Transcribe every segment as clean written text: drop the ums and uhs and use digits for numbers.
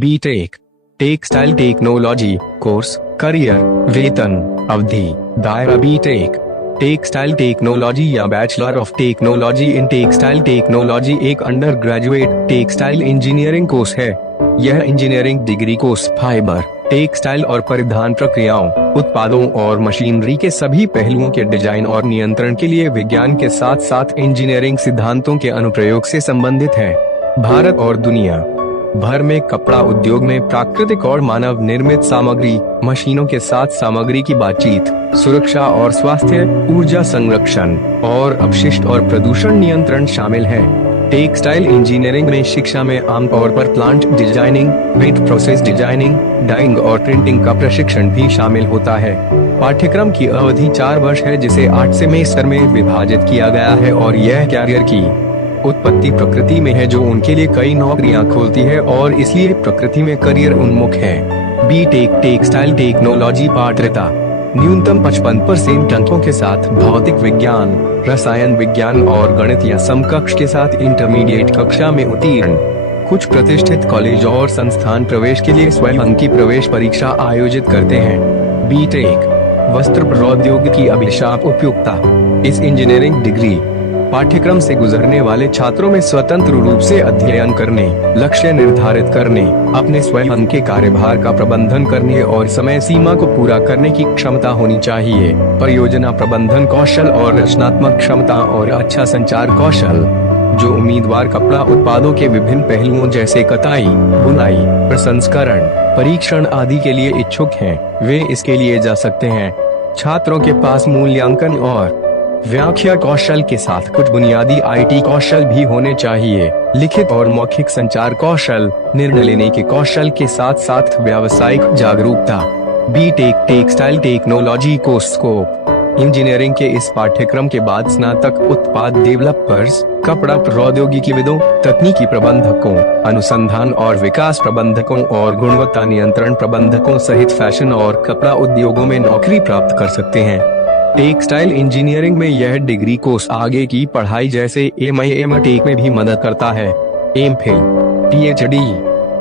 BTech textile technology course, career, वेतन, अवधि, दायरा। बीटेक टेक्सटाइल टेक्नोलॉजी या bachelor of technology in textile technology एक undergraduate textile engineering course है। यह engineering degree course fibre, textile और परिधान प्रक्रियाओं, उत्पादों और मशीनरी के सभी पहलुओं के डिजाइन और नियंत्रण के लिए विज्ञान के साथ साथ इंजीनियरिंग सिद्धांतों के अनुप्रयोग से संबंधित है। भारत और दुनिया भर में कपड़ा उद्योग में प्राकृतिक और मानव निर्मित सामग्री, मशीनों के साथ सामग्री की बातचीत, सुरक्षा और स्वास्थ्य, ऊर्जा संरक्षण और अपशिष्ट और प्रदूषण नियंत्रण शामिल है। टेक्सटाइल इंजीनियरिंग में शिक्षा में आमतौर पर plant designing, print process designing, dyeing और प्रिंटिंग का प्रशिक्षण भी शामिल होता है। पाठ्यक्रम की अवधि 4 वर्ष है, जिसे 8 सेमेस्टर में विभाजित किया गया है और यह कैरियर की उत्पत्ति प्रकृति में है, जो उनके लिए कई नौकरियां खोलती है और इसलिए प्रकृति में करियर उन्मुख है। बीटेक टेक्सटाइल टेक्नोलॉजी पात्रता न्यूनतम 55% अंकों के साथ भौतिक विज्ञान, रसायन विज्ञान और गणित या समकक्ष के साथ इंटरमीडिएट कक्षा में उत्तीर्ण। कुछ प्रतिष्ठित कॉलेज और संस्थान प्रवेश के लिए स्वयं की प्रवेश परीक्षा आयोजित करते हैं। बीटेक वस्त्र प्रौद्योगिकी अभिशाप उपयुक्ता इस इंजीनियरिंग डिग्री पाठ्यक्रम से गुजरने वाले छात्रों में स्वतंत्र रूप से अध्ययन करने, लक्ष्य निर्धारित करने, अपने स्वयं के कार्यभार का प्रबंधन करने और समय सीमा को पूरा करने की क्षमता होनी चाहिए। परियोजना प्रबंधन कौशल और रचनात्मक क्षमता और अच्छा संचार कौशल। जो उम्मीदवार कपड़ा उत्पादों के विभिन्न पहलुओं जैसे कताई, बुनाई, प्रसंस्करण, परीक्षण आदि के लिए इच्छुक हैं, वे इसके लिए जा सकते हैं। छात्रों के पास मूल्यांकन और व्याख्या कौशल के साथ कुछ बुनियादी आईटी कौशल भी होने चाहिए। लिखित और मौखिक संचार कौशल, निर्णय लेने के कौशल के साथ साथ व्यावसायिक जागरूकता। BTech textile technology course scope engineering के इस पाठ्यक्रम के बाद स्नातक उत्पाद डेवलपर्स, कपड़ा प्रौद्योगिकीविदों, तकनीकी प्रबंधकों, अनुसंधान और विकास प्रबंधकों और गुणवत्ता नियंत्रण प्रबंधकों सहित फैशन और कपड़ा उद्योगों में नौकरी प्राप्त कर सकते हैं। टेक्सटाइल इंजीनियरिंग में यह डिग्री कोर्स आगे की पढ़ाई जैसे एमटेक में भी मदद करता है। एमफिल, पीएचडी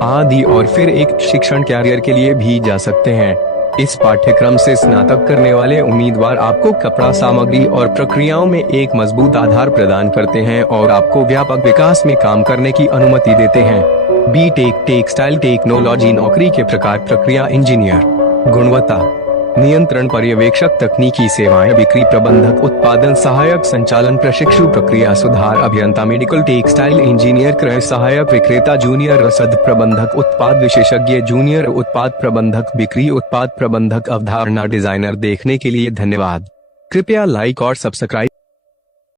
आदि और फिर एक शिक्षण कैरियर के लिए भी जा सकते हैं। इस पाठ्यक्रम से स्नातक करने वाले उम्मीदवार आपको कपड़ा सामग्री और प्रक्रियाओं में एक मजबूत आधार प्रदान करते हैं और आपको व्यापक विकास में काम करने की अनुमति देते हैं। बीटेक टेक्सटाइल टेक्नोलॉजी नौकरी के प्रकार प्रक्रिया इंजीनियर, गुणवत्ता नियंत्रण पर्यवेक्षक, तकनीकी सेवाएं, बिक्री प्रबंधक, उत्पादन सहायक, संचालन प्रशिक्षु, प्रक्रिया सुधार अभियंता, मेडिकल टेक्सटाइल इंजीनियर, क्रय सहायक, विक्रेता, जूनियर रसद प्रबंधक, उत्पाद विशेषज्ञ, जूनियर उत्पाद प्रबंधक, बिक्री उत्पाद प्रबंधक, अवधारणा डिजाइनर। देखने के लिए धन्यवाद। कृपया लाइक और सब्सक्राइब